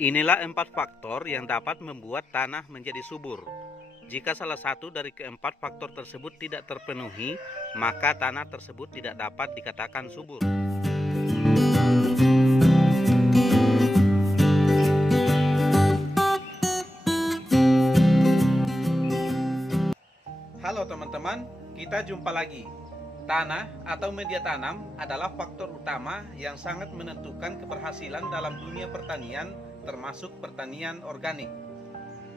Inilah 4 faktor yang dapat membuat tanah menjadi subur. Jika salah satu dari keempat faktor tersebut tidak terpenuhi, maka tanah tersebut tidak dapat dikatakan subur. Halo teman-teman, kita jumpa lagi. Tanah atau media tanam adalah faktor utama yang sangat menentukan keberhasilan dalam dunia pertanian, termasuk pertanian organik.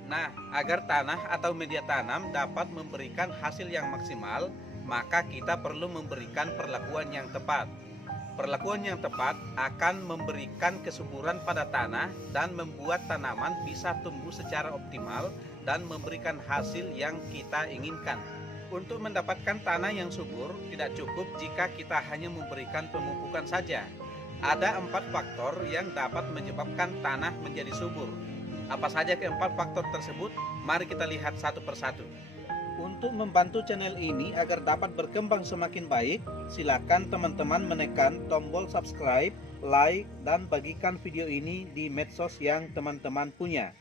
Nah, agar tanah atau media tanam dapat memberikan hasil yang maksimal, maka kita perlu memberikan perlakuan yang tepat. Perlakuan yang tepat akan memberikan kesuburan pada tanah dan membuat tanaman bisa tumbuh secara optimal dan memberikan hasil yang kita inginkan. Untuk mendapatkan tanah yang subur, tidak cukup jika kita hanya memberikan pemupukan saja. Ada 4 faktor yang dapat menyebabkan tanah menjadi subur. Apa saja keempat faktor tersebut? Mari kita lihat satu persatu. Untuk membantu channel ini agar dapat berkembang semakin baik, silakan teman-teman menekan tombol subscribe, like, dan bagikan video ini di medsos yang teman-teman punya.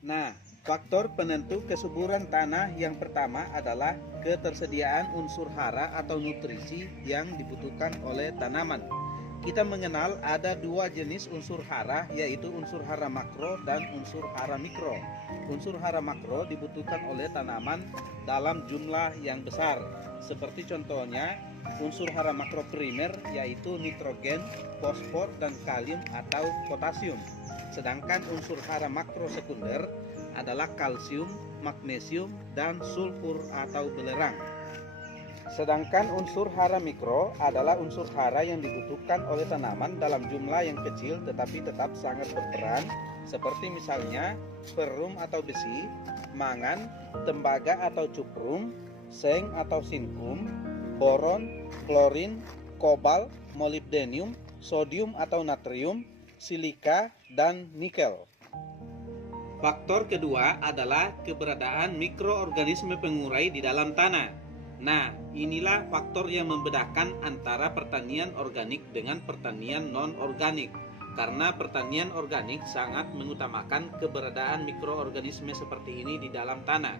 Nah, faktor penentu kesuburan tanah yang pertama adalah ketersediaan unsur hara atau nutrisi yang dibutuhkan oleh tanaman. Kita mengenal ada 2 jenis unsur hara, yaitu unsur hara makro dan unsur hara mikro. Unsur hara makro dibutuhkan oleh tanaman dalam jumlah yang besar, seperti contohnya unsur hara makro primer yaitu nitrogen, fosfor, dan kalium atau potasium. Sedangkan unsur hara makro sekunder adalah kalsium, magnesium, dan sulfur atau belerang. Sedangkan unsur hara mikro adalah unsur hara yang dibutuhkan oleh tanaman dalam jumlah yang kecil tetapi tetap sangat berperan, seperti misalnya ferrum atau besi, mangan, tembaga atau cuprum, seng atau sinkum, boron, klorin, kobalt, molibdenium, sodium atau natrium, silika, dan nikel. Faktor kedua adalah keberadaan mikroorganisme pengurai di dalam tanah. Nah, inilah faktor yang membedakan antara pertanian organik dengan pertanian non-organik. Karena pertanian organik sangat mengutamakan keberadaan mikroorganisme seperti ini di dalam tanah.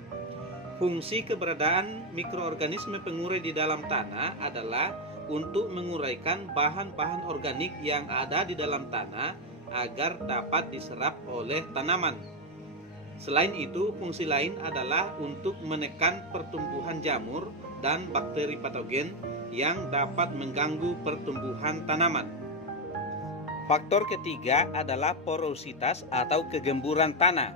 Fungsi keberadaan mikroorganisme pengurai di dalam tanah adalah untuk menguraikan bahan-bahan organik yang ada di dalam tanah agar dapat diserap oleh tanaman. Selain itu, fungsi lain adalah untuk menekan pertumbuhan jamur dan bakteri patogen yang dapat mengganggu pertumbuhan tanaman. Faktor ketiga adalah porositas atau kegemburan tanah.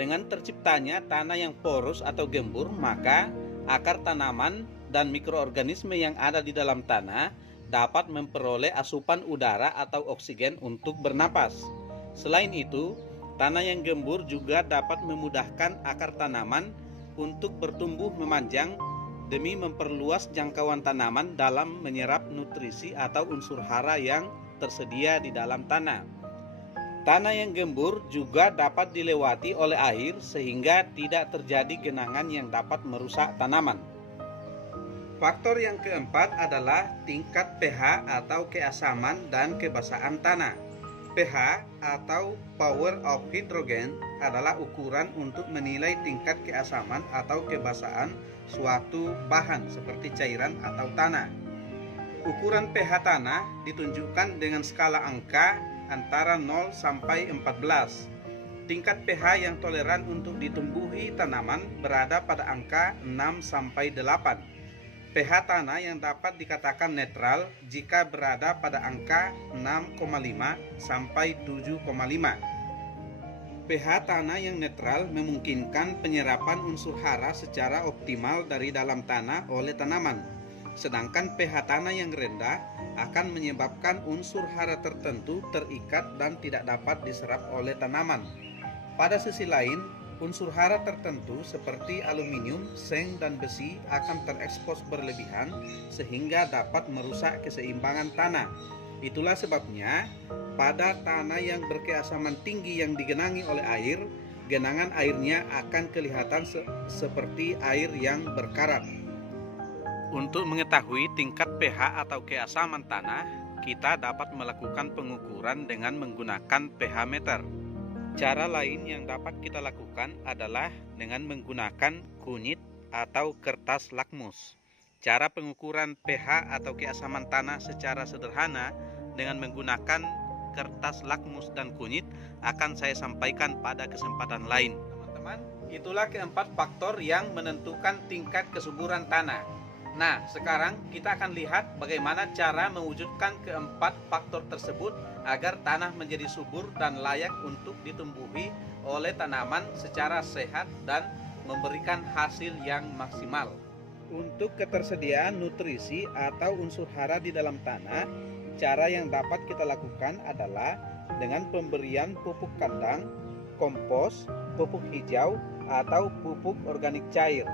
Dengan terciptanya tanah yang poros atau gembur, maka akar tanaman dan mikroorganisme yang ada di dalam tanah dapat memperoleh asupan udara atau oksigen untuk bernapas. Selain itu, tanah yang gembur juga dapat memudahkan akar tanaman untuk bertumbuh memanjang demi memperluas jangkauan tanaman dalam menyerap nutrisi atau unsur hara yang tersedia di dalam tanah. Tanah yang gembur juga dapat dilewati oleh air sehingga tidak terjadi genangan yang dapat merusak tanaman. Faktor yang keempat adalah tingkat pH atau keasaman dan kebasahan tanah. pH atau power of hydrogen adalah ukuran untuk menilai tingkat keasaman atau kebasahan suatu bahan seperti cairan atau tanah. Ukuran pH tanah ditunjukkan dengan skala angka antara 0 sampai 14. Tingkat pH yang toleran untuk ditumbuhi tanaman berada pada angka 6 sampai 8. pH tanah yang dapat dikatakan netral jika berada pada angka 6,5 sampai 7,5. pH tanah yang netral memungkinkan penyerapan unsur hara secara optimal dari dalam tanah oleh tanaman. Sedangkan pH tanah yang rendah akan menyebabkan unsur hara tertentu terikat dan tidak dapat diserap oleh tanaman. Pada sisi lain, unsur hara tertentu seperti aluminium, seng, dan besi akan terekspos berlebihan sehingga dapat merusak keseimbangan tanah. Itulah sebabnya pada tanah yang berkeasaman tinggi yang digenangi oleh air, genangan airnya akan kelihatan seperti air yang berkarat. Untuk mengetahui tingkat pH atau keasaman tanah, kita dapat melakukan pengukuran dengan menggunakan pH meter. Cara lain yang dapat kita lakukan adalah dengan menggunakan kunyit atau kertas lakmus. Cara pengukuran pH atau keasaman tanah secara sederhana dengan menggunakan kertas lakmus dan kunyit akan saya sampaikan pada kesempatan lain. Teman-teman, itulah keempat faktor yang menentukan tingkat kesuburan tanah. Nah, sekarang kita akan lihat bagaimana cara mewujudkan keempat faktor tersebut agar tanah menjadi subur dan layak untuk ditumbuhi oleh tanaman secara sehat dan memberikan hasil yang maksimal. Untuk ketersediaan nutrisi atau unsur hara di dalam tanah, cara yang dapat kita lakukan adalah dengan pemberian pupuk kandang, kompos, pupuk hijau, atau pupuk organik cair.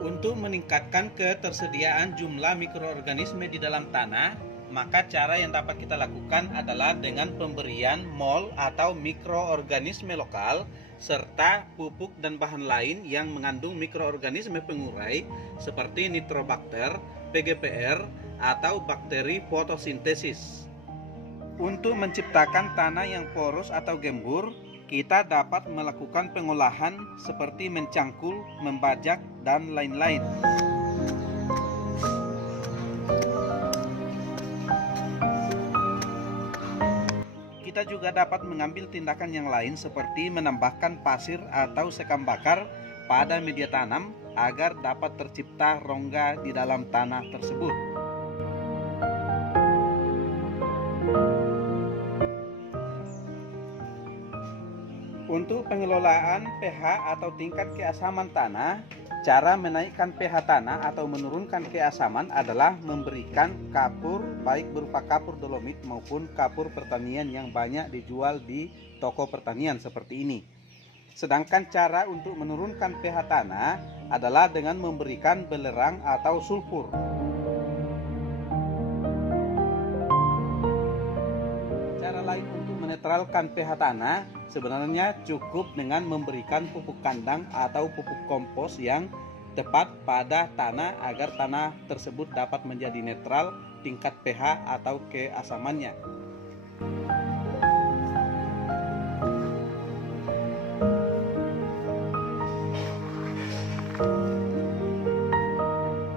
Untuk meningkatkan ketersediaan jumlah mikroorganisme di dalam tanah, maka cara yang dapat kita lakukan adalah dengan pemberian mol atau mikroorganisme lokal serta pupuk dan bahan lain yang mengandung mikroorganisme pengurai seperti nitrobakter, PGPR, atau bakteri fotosintesis. Untuk menciptakan tanah yang poros atau gembur, kita dapat melakukan pengolahan seperti mencangkul, membajak, dan lain-lain. Kita juga dapat mengambil tindakan yang lain seperti menambahkan pasir atau sekam bakar pada media tanam agar dapat tercipta rongga di dalam tanah tersebut. Untuk pengelolaan pH atau tingkat keasaman tanah, cara menaikkan pH tanah atau menurunkan keasaman adalah memberikan kapur baik berupa kapur dolomit maupun kapur pertanian yang banyak dijual di toko pertanian seperti ini. Sedangkan cara untuk menurunkan pH tanah adalah dengan memberikan belerang atau sulfur. Cara lain untuk menetralkan pH tanah sebenarnya cukup dengan memberikan pupuk kandang atau pupuk kompos yang tepat pada tanah agar tanah tersebut dapat menjadi netral tingkat pH atau keasamannya.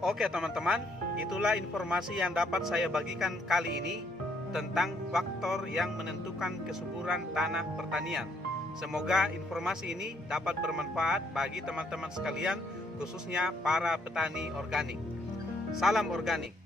Oke teman-teman, itulah informasi yang dapat saya bagikan kali ini tentang faktor yang menentukan kesuburan tanah pertanian. Semoga informasi ini dapat bermanfaat bagi teman-teman sekalian, khususnya para petani organik. Salam organik.